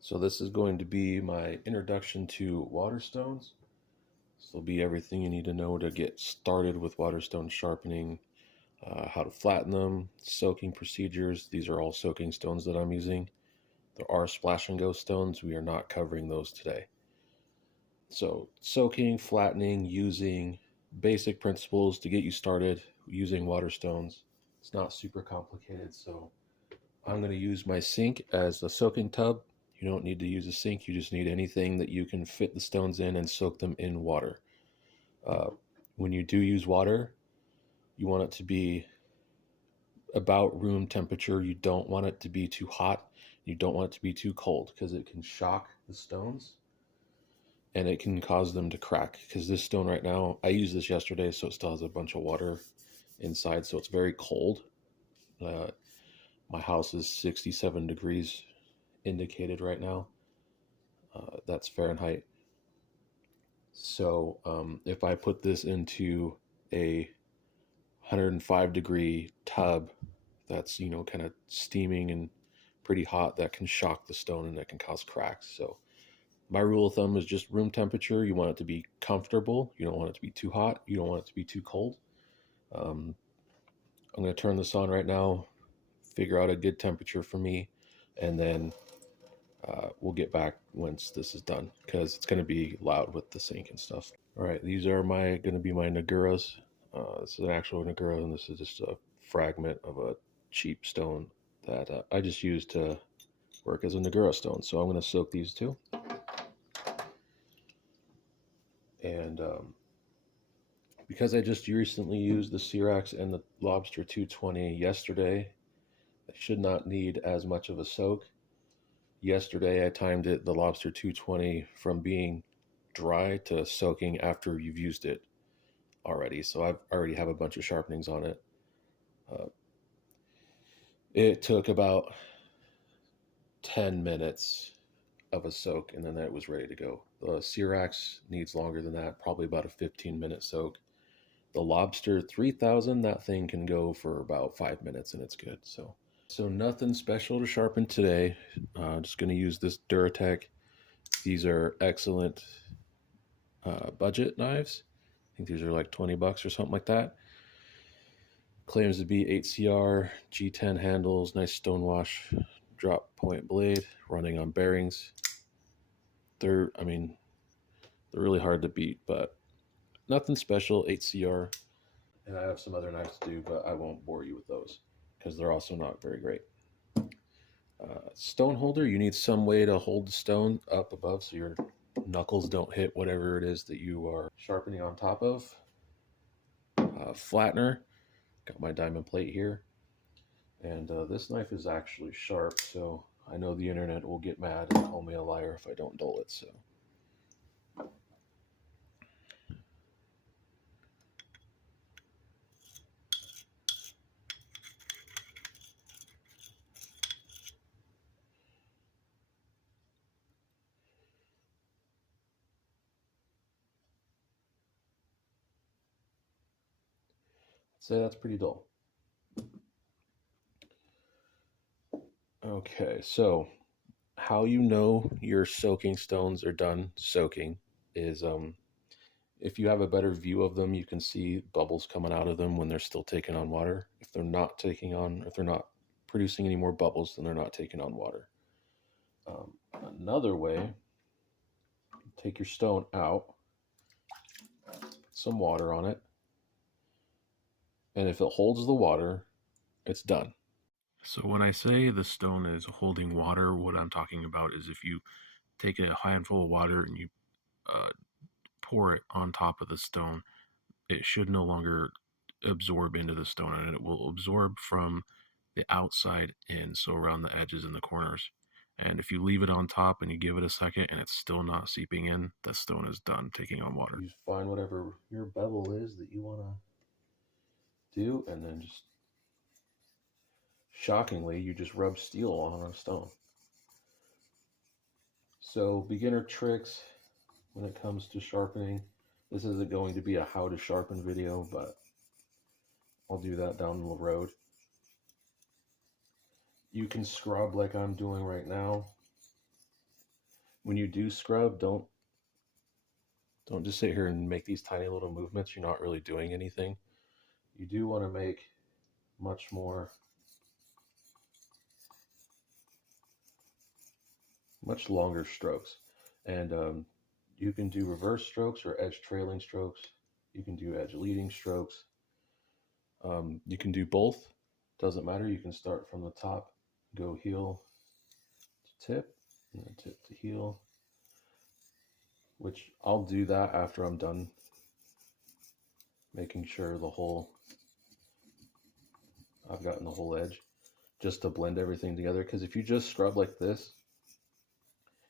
So this is going to be my introduction to water stones. This will be everything you need to know to get started with water stone sharpening, how to flatten them, soaking procedures. These are all soaking stones that I'm using. There are splash and go stones. We are not covering those today. So soaking, flattening, using basic principles to get you started using water stones. It's not super complicated. So I'm going to use my sink as a soaking tub. You don't need to use a sink. You just need anything that you can fit the stones in and soak them in water. Uh, when you do use water, you want it to be about room temperature. You don't want it to be too hot. You don't want it to be too cold because it can shock the stones and it can cause them to crack. Because this stone right now, I used this yesterday, so it still has a bunch of water inside, so it's very cold. Uh, my house is 67 degrees indicated right now. That's Fahrenheit. So if I put this into a 105-degree tub that's, kind of steaming and pretty hot, that can shock the stone and that can cause cracks. So my rule of thumb is just room temperature. You want it to be comfortable. You don't want it to be too hot. You don't want it to be too cold. I'm going to turn this on right now, figure out a good temperature for me, and then we'll get back once this is done because it's going to be loud with the sink and stuff. All right, these are going to be my Naguras. This is an actual Nagura, and this is just a fragment of a cheap stone that I just used to work as a Nagura stone. So I'm going to soak these two. And because I just recently used the Syrax and the Lobster 220 yesterday, I should not need as much of a soak. Yesterday I timed it, the Lobster 220, from being dry to soaking after you've used it already. So I already have a bunch of sharpenings on it. It took about 10 minutes of a soak and then it was ready to go. The Syrax needs longer than that, probably about a 15-minute soak. The Lobster 3000, that thing can go for about 5 minutes and it's good. So nothing special to sharpen today. Just going to use this Duratech. These are excellent budget knives. I think these are like $20 or something like that. Claims to be 8CR, G10 handles, nice stonewash drop point blade, running on bearings. They're really hard to beat, but nothing special, 8CR. And I have some other knives to do, but I won't bore you with those because they're also not very great. Stone holder, you need some way to hold the stone up above so your knuckles don't hit whatever it is that you are sharpening on top of. Flattener, got my diamond plate here. And this knife is actually sharp, so I know the internet will get mad and call me a liar if I don't dull it, so. I'd say that's pretty dull. Okay, so how you know your soaking stones are done soaking is if you have a better view of them, you can see bubbles coming out of them when they're still taking on water. If they're not producing any more bubbles, then they're not taking on water. Another way, take your stone out, put some water on it, and if it holds the water, it's done. So when I say the stone is holding water, what I'm talking about is if you take a handful of water and you pour it on top of the stone, it should no longer absorb into the stone, and it will absorb from the outside in, so around the edges and the corners. And if you leave it on top and you give it a second and it's still not seeping in, the stone is done taking on water. You find whatever your bevel is that you want to do, and then just shockingly, you just rub steel on a stone. So beginner tricks when it comes to sharpening. This isn't going to be a how to sharpen video, but I'll do that down the road. You can scrub like I'm doing right now. When you do scrub, don't just sit here and make these tiny little movements. You're not really doing anything. You do want to make much more, much longer strokes. And you can do reverse strokes or edge trailing strokes. You can do edge leading strokes. You can do both. Doesn't matter. You can start from the top, go heel to tip, and then tip to heel, which I'll do that after I'm done making sure I've gotten the whole edge, just to blend everything together. Because if you just scrub like this,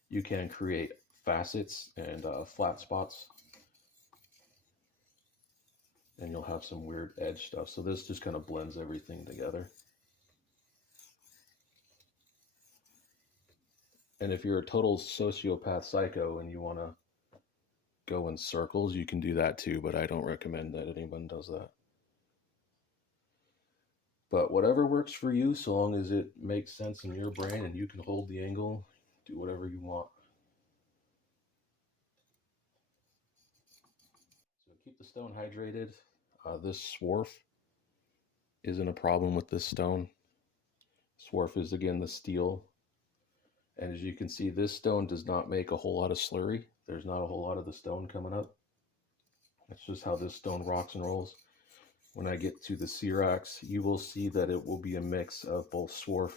you can create facets and flat spots, and you'll have some weird edge stuff. So this just kind of blends everything together. And if you're a total sociopath psycho and you want to go in circles, you can do that too, but I don't recommend that anyone does that. But whatever works for you, so long as it makes sense in your brain and you can hold the angle, do whatever you want. So keep the stone hydrated. This swarf isn't a problem with this stone. Swarf is, again, the steel. And as you can see, this stone does not make a whole lot of slurry. There's not a whole lot of the stone coming up. That's just how this stone rocks and rolls. When I get to the Syrax, you will see that it will be a mix of both swarf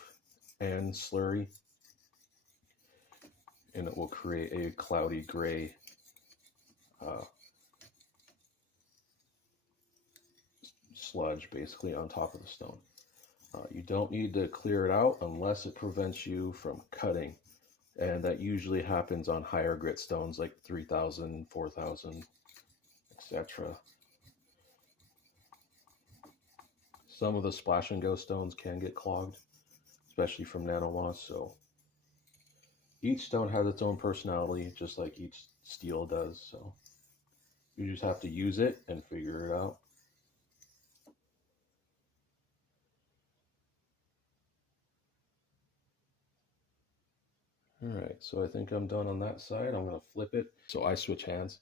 and slurry. And it will create a cloudy gray sludge basically on top of the stone. You don't need to clear it out unless it prevents you from cutting. And that usually happens on higher grit stones like 3000, 4000, etc. Some of the splash and go stones can get clogged, especially from nanomoss. So each stone has its own personality, just like each steel does. So you just have to use it and figure it out. All right, so I think I'm done on that side. I'm going to flip it. So I switch hands.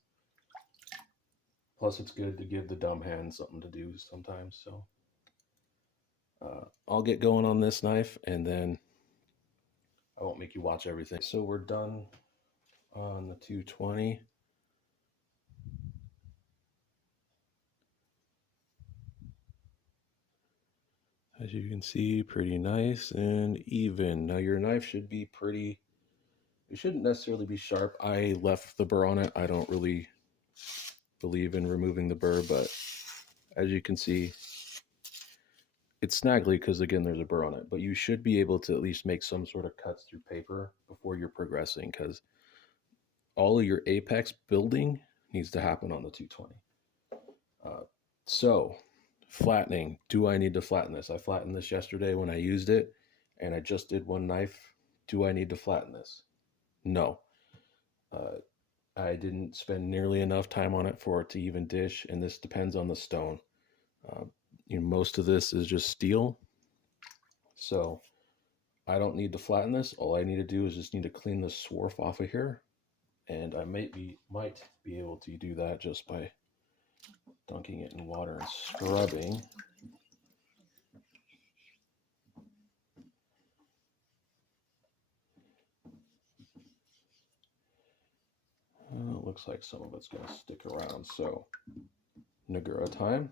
Plus, it's good to give the dumb hand something to do sometimes. So I'll get going on this knife, and then I won't make you watch everything. So we're done on the 220. As you can see, pretty nice and even. Now your knife should be pretty, it shouldn't necessarily be sharp. I left the burr on it. I don't really believe in removing the burr, but as you can see, it's snaggly because, again, there's a burr on it. But you should be able to at least make some sort of cuts through paper before you're progressing, because all of your apex building needs to happen on the 220. So flattening, do I need to flatten this? I flattened this yesterday when I used it, and I just did one knife. Do I need to flatten this? No. I didn't spend nearly enough time on it for it to even dish, and this depends on the stone. Most of this is just steel, so I don't need to flatten this. All I need to do is just need to clean the swarf off of here, and I might be able to do that just by dunking it in water and scrubbing. It looks like some of it's going to stick around, so Nagura time.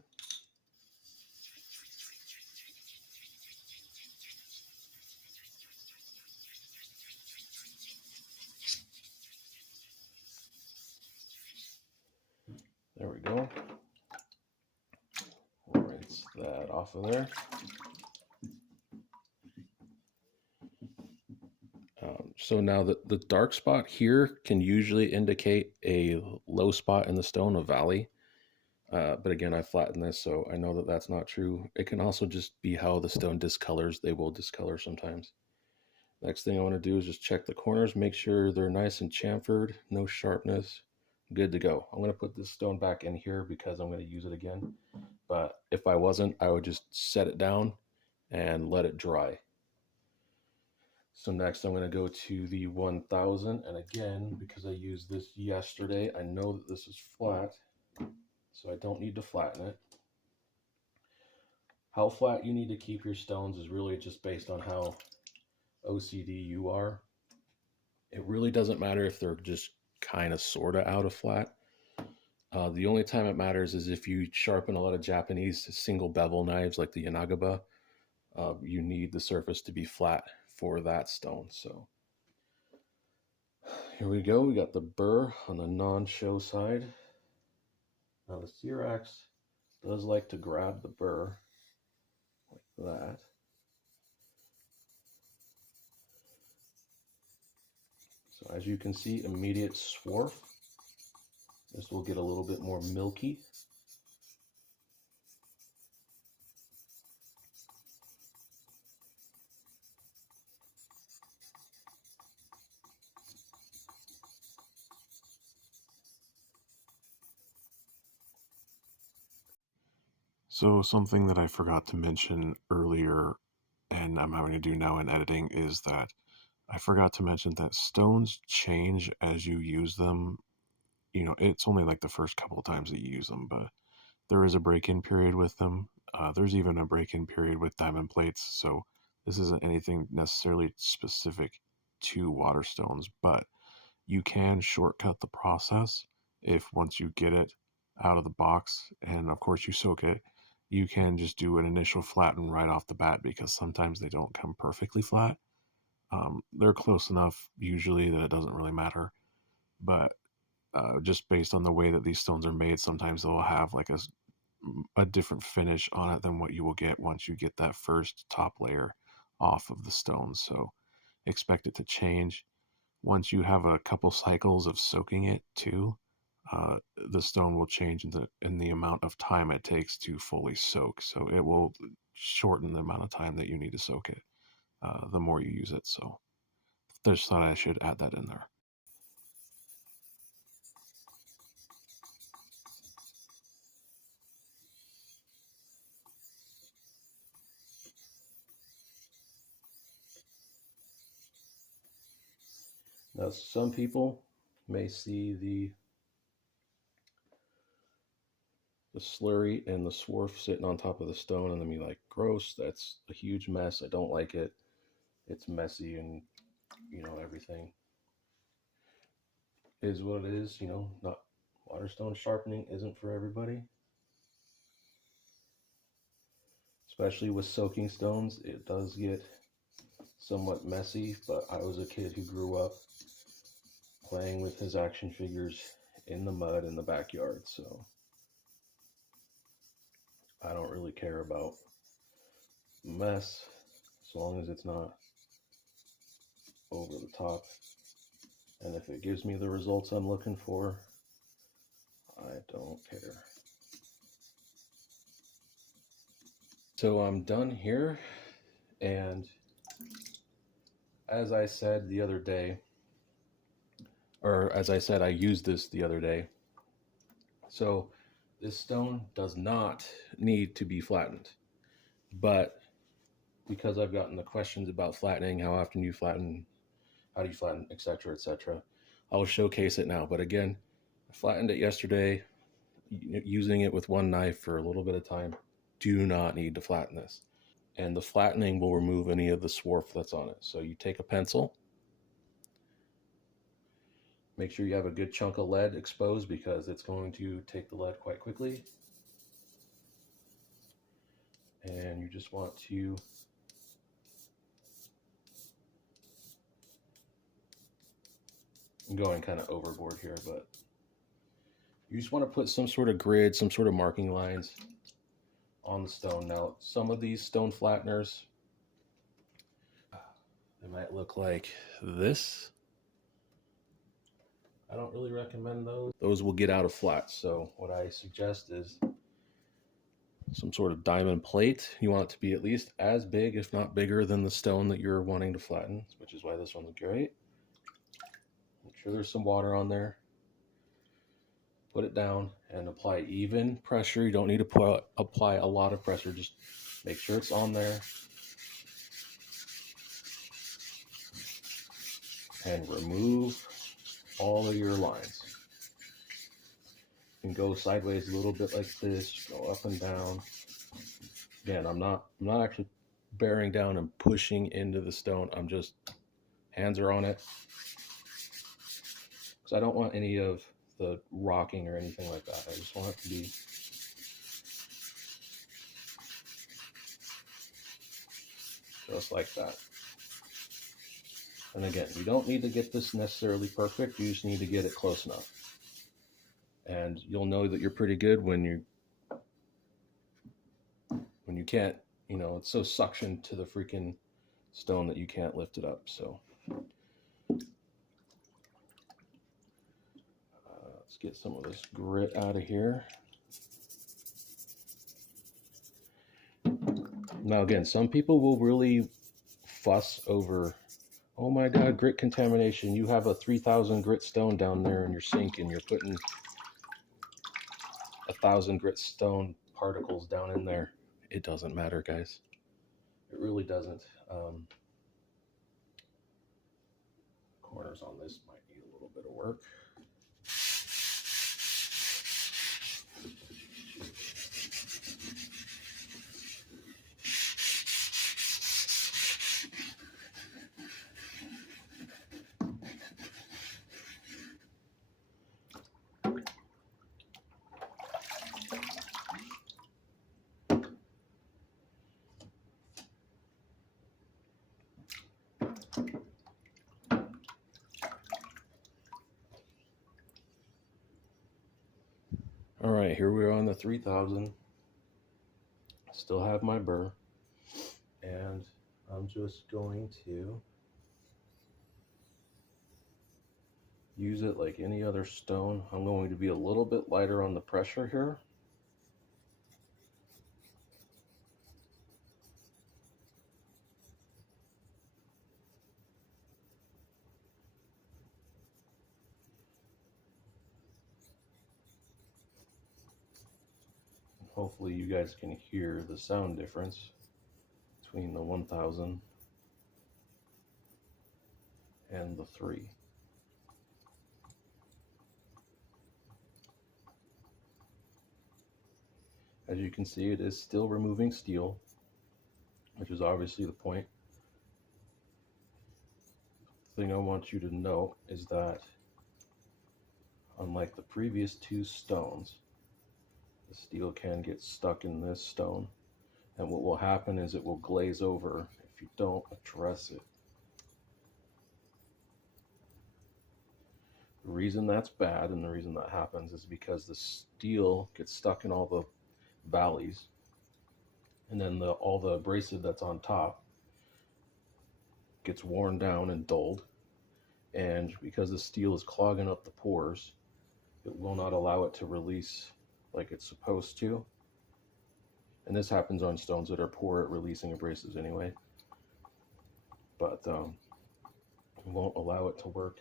There we go. We'll rinse that off of there. So now the dark spot here can usually indicate a low spot in the stone, a valley. But again, I flattened this, so I know that that's not true. It can also just be how the stone discolors. They will discolor sometimes. Next thing I want to do is just check the corners, make sure they're nice and chamfered, no sharpness. Good to go. I'm going to put this stone back in here because I'm going to use it again. But if I wasn't, I would just set it down and let it dry. So next I'm going to go to the 1000, and again, because I used this yesterday, I know that this is flat, so I don't need to flatten it. How flat you need to keep your stones is really just based on how OCD you are. It really doesn't matter if they're just kind of sort of out of flat. The only time it matters is if you sharpen a lot of Japanese single bevel knives like the Yanagaba. You need the surface to be flat for that stone. So here we go. We got the burr on the non-show side. Now the Cyrax does like to grab the burr like that. So as you can see, immediate swarf. This will get a little bit more milky. So something that I forgot to mention earlier, and I'm having to do now in editing, is that I forgot to mention that stones change as you use them. It's only like the first couple of times that you use them, but there is a break-in period with them. There's even a break-in period with diamond plates, so this isn't anything necessarily specific to water stones, but you can shortcut the process if once you get it out of the box and of course you soak it, you can just do an initial flatten right off the bat because sometimes they don't come perfectly flat. They're close enough usually that it doesn't really matter, but just based on the way that these stones are made, sometimes they'll have like a different finish on it than what you will get once you get that first top layer off of the stone. So expect it to change. Once you have a couple cycles of soaking it too, the stone will change in the amount of time it takes to fully soak. So it will shorten the amount of time that you need to soak it the more you use it. So just thought I should add that in there. Now some people may see the slurry and the swarf sitting on top of the stone and then be like, gross, that's a huge mess. I don't like it. It's messy and, everything is what it is. Not waterstone sharpening isn't for everybody, especially with soaking stones. It does get somewhat messy, but I was a kid who grew up playing with his action figures in the mud in the backyard, so I don't really care about mess as long as it's not over the top. And if it gives me the results I'm looking for, I don't care. So I'm done here, and as I said the other day, or as I said, I used this the other day. So this stone does not need to be flattened, but because I've gotten the questions about flattening, how often you flatten, how do you flatten, etc., etc., I'll showcase it now. But again, I flattened it yesterday using it with one knife for a little bit of time. Do not need to flatten this. And the flattening will remove any of the swarf that's on it. So you take a pencil, make sure you have a good chunk of lead exposed because it's going to take the lead quite quickly. And you just want to I'm going kind of overboard here, but you just want to put some sort of grid, some sort of marking lines on the stone. Now, some of these stone flatteners, they might look like this. I don't really recommend those. Those will get out of flat. So what I suggest is some sort of diamond plate. You want it to be at least as big, if not bigger, than the stone that you're wanting to flatten, which is why this one's great. Make sure there's some water on there. Put it down and apply even pressure. You don't need to apply a lot of pressure. Just make sure it's on there. and remove all of your lines. You can go sideways a little bit like this, go up and down. Again, I'm not actually bearing down and pushing into the stone. I'm just, hands are on it, because I don't want any of the rocking or anything like that. I just want it to be just like that. And again, you don't need to get this necessarily perfect. You just need to get it close enough. And you'll know that you're pretty good when you can't, you know, it's so suctioned to the freaking stone that you can't lift it up. So let's get some of this grit out of here. Now again, some people will really fuss over, oh my God, grit contamination. You have a 3,000 grit stone down there in your sink and you're putting 1,000 grit stone particles down in there. It doesn't matter, guys. It really doesn't. Corners on this might need a little bit of work. All right, here we are on the 3,000. Still have my burr, and I'm just going to use it like any other stone. I'm going to be a little bit lighter on the pressure here. Hopefully you guys can hear the sound difference between the 1,000 and the 3. As you can see, it is still removing steel, which is obviously the point. The thing I want you to know is that unlike the previous 2 stones, the steel can get stuck in this stone, and what will happen is it will glaze over if you don't address it. The reason that's bad and the reason that happens is because the steel gets stuck in all the valleys, and then all the abrasive that's on top gets worn down and dulled, and because the steel is clogging up the pores, it will not allow it to release like it's supposed to. And this happens on stones that are poor at releasing abrasives anyway, but it won't allow it to work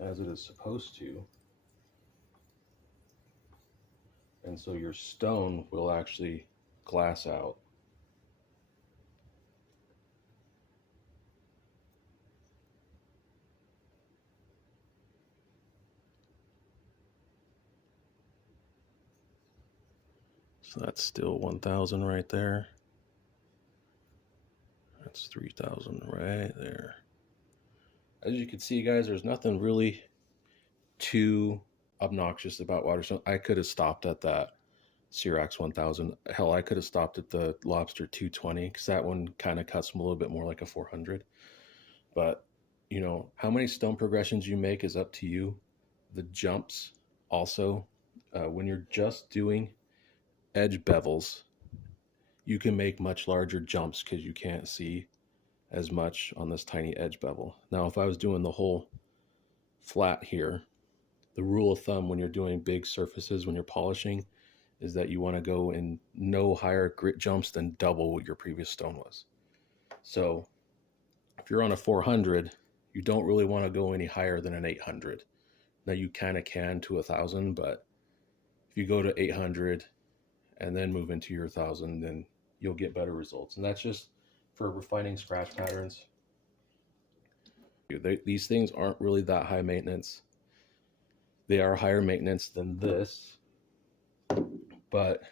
as it is supposed to. And so your stone will actually glass out. So that's still 1,000 right there. That's 3,000 right there. As you can see, guys, there's nothing really too obnoxious about Waterstone. I could have stopped at that Syrax 1000. Hell, I could have stopped at the Lobster 220 because that one kind of cuts them a little bit more like a 400. But, you know, how many stone progressions you make is up to you. The jumps also, when you're just doing edge bevels, you can make much larger jumps because you can't see as much on this tiny edge bevel. Now, if I was doing the whole flat here, the rule of thumb when you're doing big surfaces, when you're polishing, is that you want to go in no higher grit jumps than double what your previous stone was. So if you're on a 400, you don't really want to go any higher than an 800. Now you kind of can to 1,000, but if you go to 800 and then move into your 1,000, then you'll get better results. And that's just for refining scratch patterns. These things aren't really that high maintenance. They are higher maintenance than this, but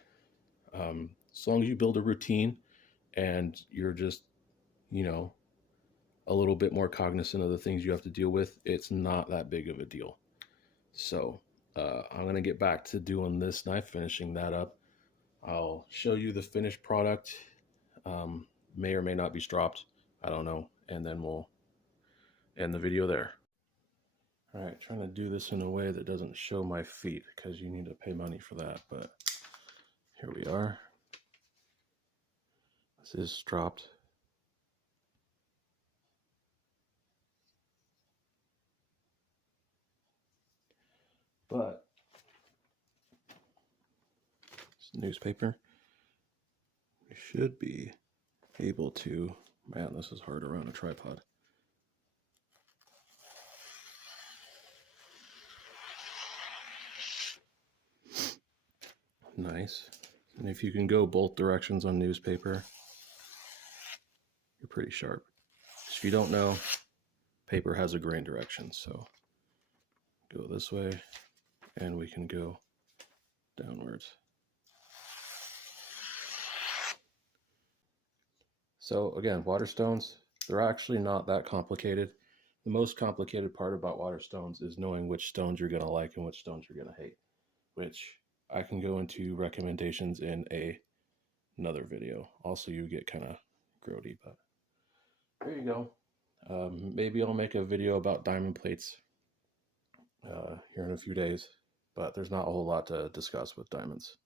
as long as you build a routine and you're just, you know, a little bit more cognizant of the things you have to deal with, it's not that big of a deal. So I'm going to get back to doing this knife, finishing that up. I'll show you the finished product. May or may not be stropped. I don't know. And then we'll end the video there. All right, trying to do this in a way that doesn't show my feet because you need to pay money for that. But here we are. This is stropped. But this newspaper, you should be able to, man, this is hard around a tripod. Nice. And if you can go both directions on newspaper, you're pretty sharp. If you don't know, paper has a grain direction, so go this way and we can go downwards. So again, waterstones, they're actually not that complicated. The most complicated part about waterstones is knowing which stones you're going to like and which stones you're going to hate, which I can go into recommendations in another video. Also, you get kind of grody, but there you go. Maybe I'll make a video about diamond plates here in a few days, but there's not a whole lot to discuss with diamonds.